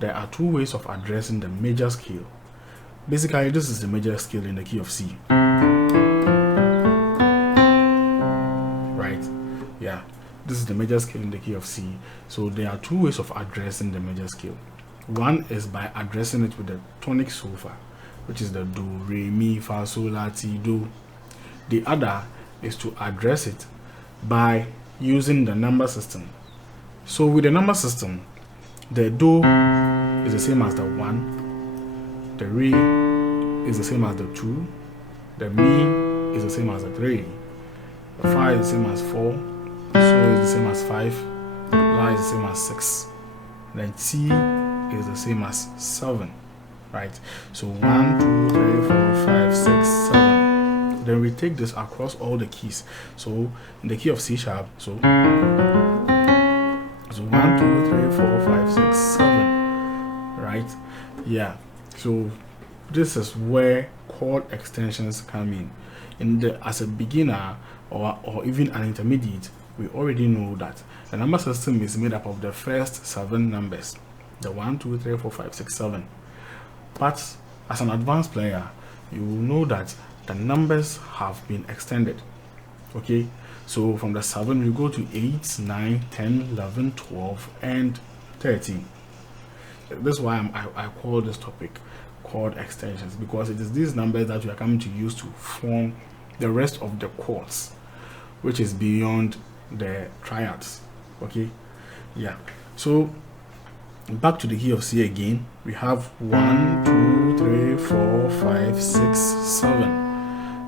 there are two ways of addressing the major scale. Basically, this is the major scale in the key of C. Right? Yeah, this is the major scale in the key of C. So there are two ways of addressing the major scale. One is by addressing it with the tonic solfa, which is the do, re, mi, fa, sol, la, ti, do. The other is to address it by using the number system. So with the number system, the do is the same as the 1, the re is the same as the 2, the mi is the same as the 3, the fa is the same as 4, sol is the same as 5, la is the same as 6, then ti is the same as 7, right? So 1, 2, 3, 4, 5, 6, 7. Then we take this across all the keys. So in the key of C sharp, so 1, 2, 3, 4, 5, 6, 7, right? Yeah. So this is where chord extensions come in. As a beginner or even an intermediate, we already know that the number system is made up of the first 7 numbers, the 1, 2, 3, 4, 5, 6, 7. But as an advanced player, you will know that the numbers have been extended. Okay, so from the 7 we go to 8, 9, 10, 11, 12, and 13. That's why I call this topic chord extensions, because it is these numbers that we are coming to use to form the rest of the chords, which is beyond the triads. Okay, yeah. So back to the key of C again, we have 1, 2, 3, 4, 5, 6, 7.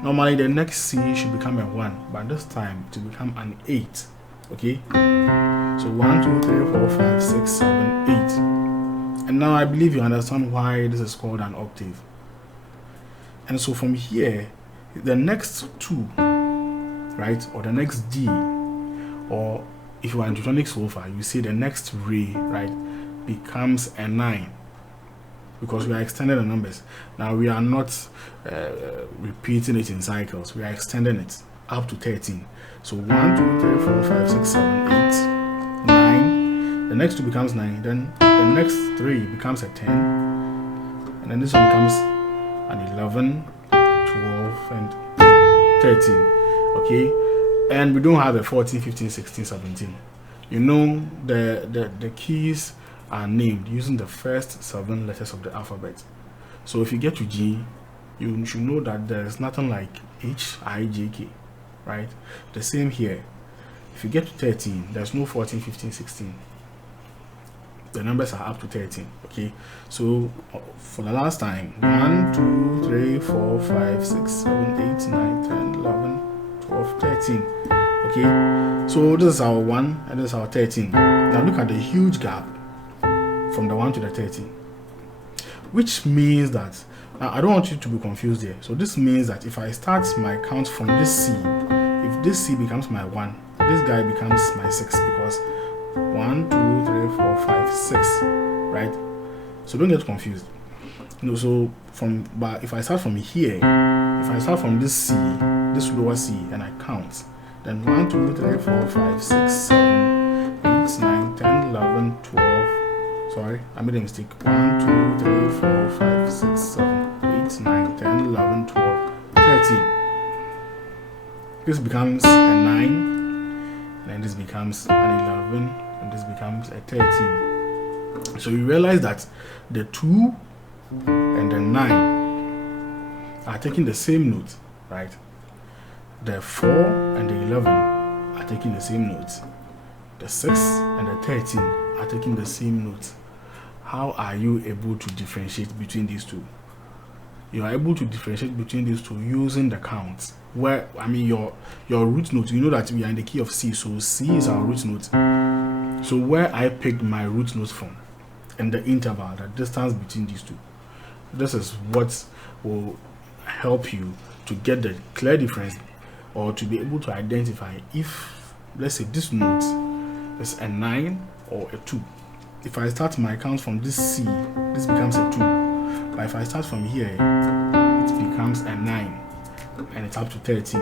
Normally the next C should become a 1, but this time to become an 8. Okay, so 1, 2, 3, 4, 5, 6, 7, 8. And now I believe you understand why this is called an octave. And so from here, the next 2, right, or the next D, or if you are into tonic solfa, you see the next re, right, becomes a 9, because we are extending the numbers. Now we are not repeating it in cycles, we are extending it up to 13. So 1, 2, 3, 4, 5, 6, 7, 8, 9. The next 2 becomes 9, then the next 3 becomes a 10, and then this one becomes an 11, 12, and 13. Okay, and we don't have a 14, 15, 16, 17. You know, the keys are named using the first 7 letters of the alphabet. So if you get to G, you should know that there is nothing like H, I, J, K, right? The same here. If you get to 13, there's no 14, 15, 16. The numbers are up to 13. Okay, so for the last time, 1, 2, 3, 4, 5, 6, 7, 8, 9, 10, 11, 12, 13. Okay, so this is our 1 and this is our 13. Now look at the huge gap from the 1 to the 13, which means that, now I don't want you to be confused here. So this means that if I start my count from this C, if this C becomes my 1, this guy becomes my 6, because 1, 2, 3, 4, 5, 6, right? So don't get confused. You know, so but if I start from here, if I start from this C, this lower C, and I count, then 1, 2, 3, 4, 5, 6, 7, 8, 9, 10, 11, 12. Sorry, I made a mistake. 1, 2, 3, 4, 5, 6, 7, 8, 9, 10, 11, 12, 13. This becomes a 9, then this becomes an 11, and this becomes a 13. So you realize that the 2 and the 9 are taking the same note, right? The 4 and the 11 are taking the same note. The 6 and the 13 are taking the same note. How are you able to differentiate between these two? You are able to differentiate between these two using the counts. Where, I mean, your root note, you know that we are in the key of C, so C is our root note. So where I picked my root note from, and the interval, the distance between these two, this is what will help you to get the clear difference, or to be able to identify if, let's say, this note is a 9 or a 2. If I start my count from this C, this becomes a 2. But if I start from here, it becomes a 9, and it's up to 13.